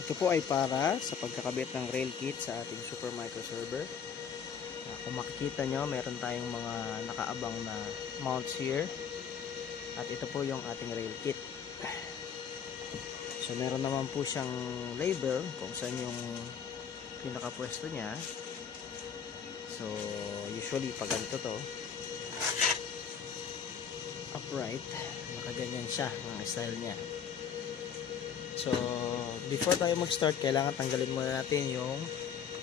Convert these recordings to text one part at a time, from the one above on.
Ito po ay para sa pagkakabit ng rail kit sa ating Super Micro Server. Kung makikita nyo, meron tayong mga nakaabang na mounts here. At ito po yung ating rail kit. So meron naman po siyang label kung saan yung pinakapwesto niya. So usually pag ganito to, upright, nakaganyan siya ang style niya. So before tayo mag-start, kailangan tanggalin muna natin yung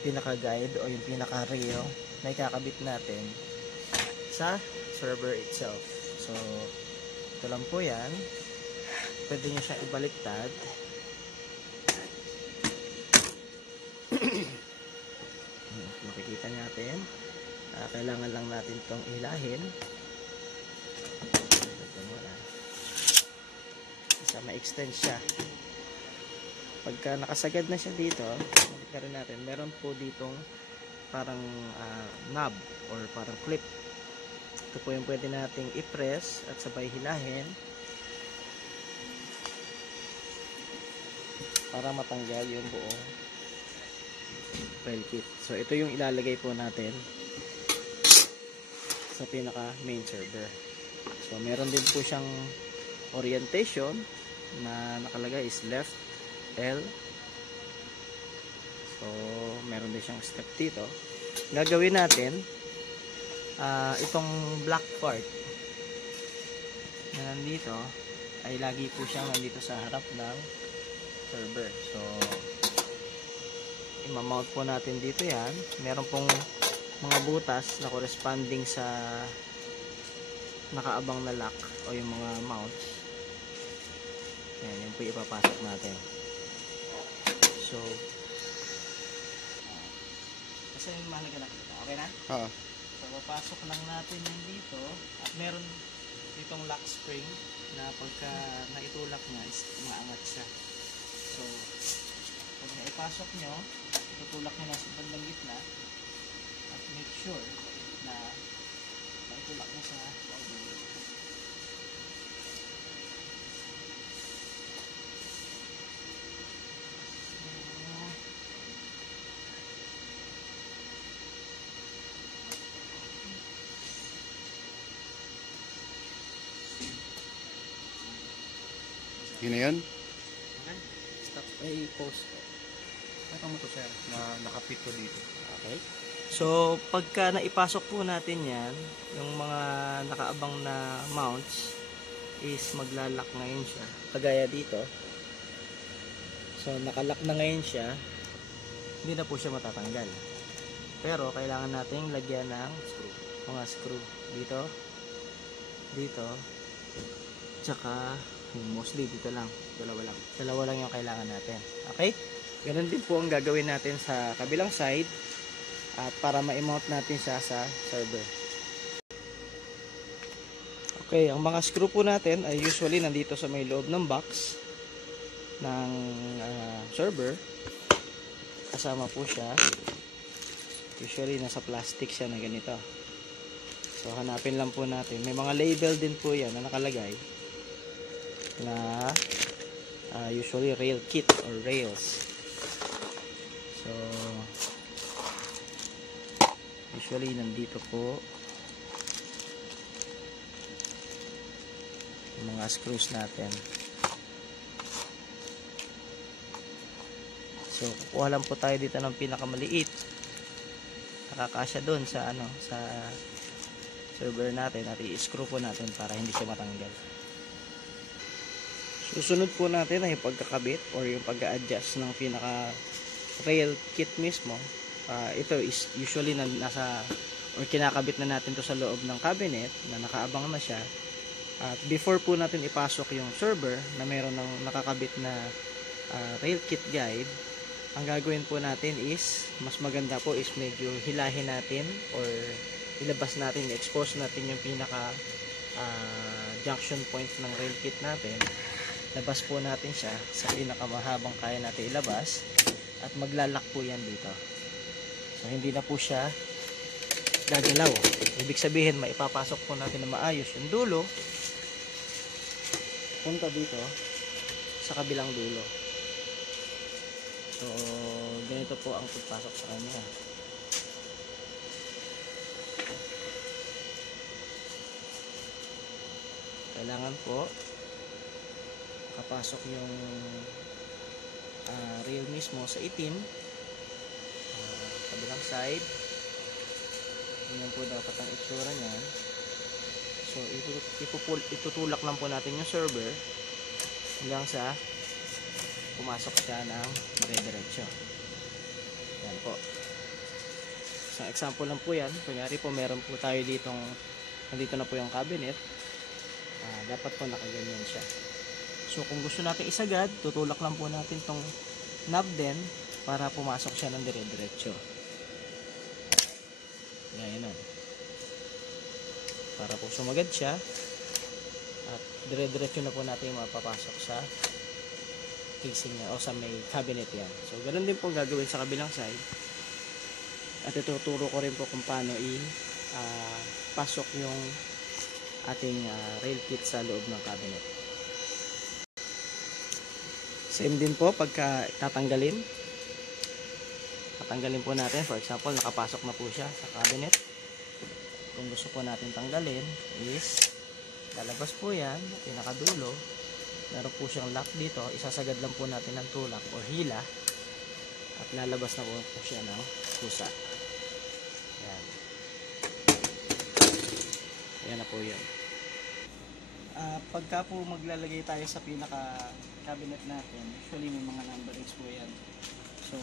pinaka-guide o yung pinaka-rail na ikakabit natin sa server itself. So ito lang po yan. Pwede nyo siya ibaliktad. Makikita natin. Kailangan lang natin itong ilahin. Isa ma-extend siya. Pagka nakasagad na siya dito, makikita rin natin, meron po ditong parang knob or parang clip. Ito po yung pwede nating i-press at sabay hilahin para matanggal yung buong rail kit. So ito yung ilalagay po natin sa pinaka main server. So meron din po siyang orientation na nakalagay is left L. So meron din siyang step dito. Gagawin natin itong black part na nandito ay lagi po siyang nandito sa harap ng server. So i-mount po natin dito yan. Meron pong mga butas na corresponding sa nakaabang na lock o yung mga mounts. Ayan, yun po ipapasok natin. So kasi yung mahalaga na okay na? Oo. So papasok lang natin yung dito at meron ditong lock spring na pagka naitulak niya is umaangat siya. So pag naipasok nyo, itutulak nyo na sa bandang gitna at make sure na naitulak nyo sa dulo. Yun na yun? Okay? Stop ay post. Ito mo to sir, na nakapit ko dito. Okay. So, pagka naipasok po natin yan, yung mga nakaabang na mounts is maglalak ngayon siya. Kagaya dito. So, nakalak na ngayon siya. Hindi na po siya matatanggal. Pero, kailangan nating lagyan ng screw. Mga screw. Dito. Dito. Tsaka, mostly dito lang. Dalawa lang. Dalawa lang yung kailangan natin. Okay? Ganun din po ang gagawin natin sa kabilang side at para ma-mount natin siya sa server. Okay, ang mga screw po natin ay usually nandito sa may loob ng box ng server. Kasama po siya. Usually nasa plastic siya na ganito. So hanapin lang po natin. May mga label din po yan na nakalagay na usually rail kit or rails. So usually nandito po yung mga screws natin. So kukuha lang po tayo dito ng pinakamaliit, nakakasya doon sa sa server natin at i-screw po natin para hindi siya matanggal. Susunod po natin ay yung pagkakabit or yung pag-a-adjust ng pinaka rail kit mismo. Ito is usually nasa or kinakabit na natin to sa loob ng cabinet na nakaabang na siya. At before po natin ipasok yung server na meron ng nakakabit na rail kit guide, ang gagawin po natin is mas maganda po is medyo hilahin natin or ilabas natin, expose natin yung pinaka junction point ng rail kit natin. Labas po natin siya sa pinakamahabang kaya natin ilabas at maglalak po yan dito. So hindi na po siya gagalaw. Ibig sabihin maipapasok po natin na maayos yung dulo punta dito sa kabilang dulo. ganito po ang pagpasok sa kanya. Kailangan po kapasok yung rail mismo sa itim, kabilang side. Ganyan po dapat ang itsura niyan. So itutulak lang po natin yung server hanggang sa pumasok siya ng dire-diretso. Yan po. So example lang po yan. Kunyari po meron po tayo ditong, nandito na po yung cabinet. Dapat po nakaganyan siya. So kung gusto natin isagad, tutulak lang po natin tong knob din para pumasok siya ng dire-diretso. Yan yun. Para po sumagad siya at dire-diretso na po natin mapapasok sa casing niya o sa may cabinet yan. So ganoon din po gagawin sa kabilang side. At ituturo ko rin po kung paano pasok yung ating rail kit sa loob ng cabinet. Same din po pagka tatanggalin. Tatanggalin po natin. For example, nakapasok na po siya sa cabinet. Kung gusto po natin tanggalin is lalabas po yan, pinakadulo. Meron po siyang lock dito. Isasagad lang po natin ng tulak o hila at lalabas na po siya ng kusa. Yan. Yan na po yun. Pagka po maglalagay tayo sa pinaka cabinet natin, usually may mga numberings po yan. So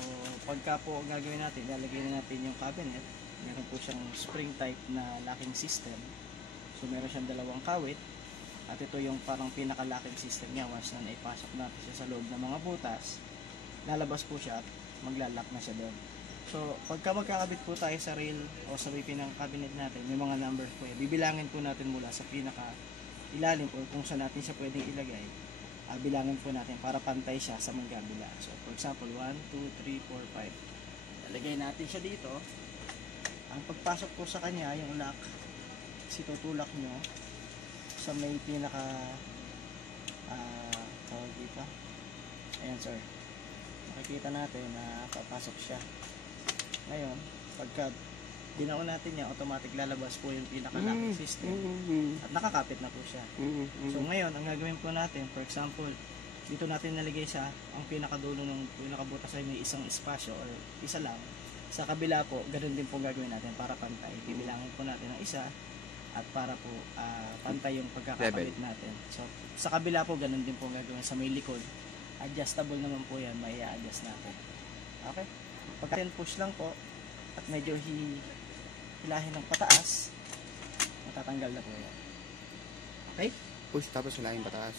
pagka po gagawin natin, lalagay na natin yung cabinet. Meron po siyang spring type na locking system. So meron siyang dalawang kawit. At ito yung parang pinaka locking system niya. Once na naipasok natin siya sa loob ng mga butas, lalabas po siya at maglalak na siya doon. So pagka magkakabit po tayo sa rail o sa may pinang cabinet natin, may mga numbers po yan. Bibilangin po natin mula sa pinaka ilalim o kung saan natin siya pwedeng ilagay. Bilangin po natin para pantay siya sa magkabila. So for example, 1, 2, 3, 4, 5. Lalagay natin siya dito. Ang pagpasok po sa kanya, yung lock, tutulak nyo sa may pinaka tawag dito. Ayan sir. Makikita natin na papasok siya. Ngayon, pagka ginawa natin niya, automatic lalabas po yung pinaka-locking system at nakakapit na po siya. So ngayon, ang gagawin po natin, for example, dito natin nalagay sa ang pinakadulo ng pinakabutas ay may isang espasyo or isa lang. Sa kabila po, ganoon din po gagawin natin para pantay. Bibilangin po natin ang isa at para po pantay yung pagkakakabit natin. So sa kabila po, ganoon din po gagawin sa may likod. Adjustable naman po yan, may i-adjust natin. Okay? Pagka push lang po at medyo hilahin ng pataas, matatanggal na po yan. Okay? Push tapos hilahin pataas.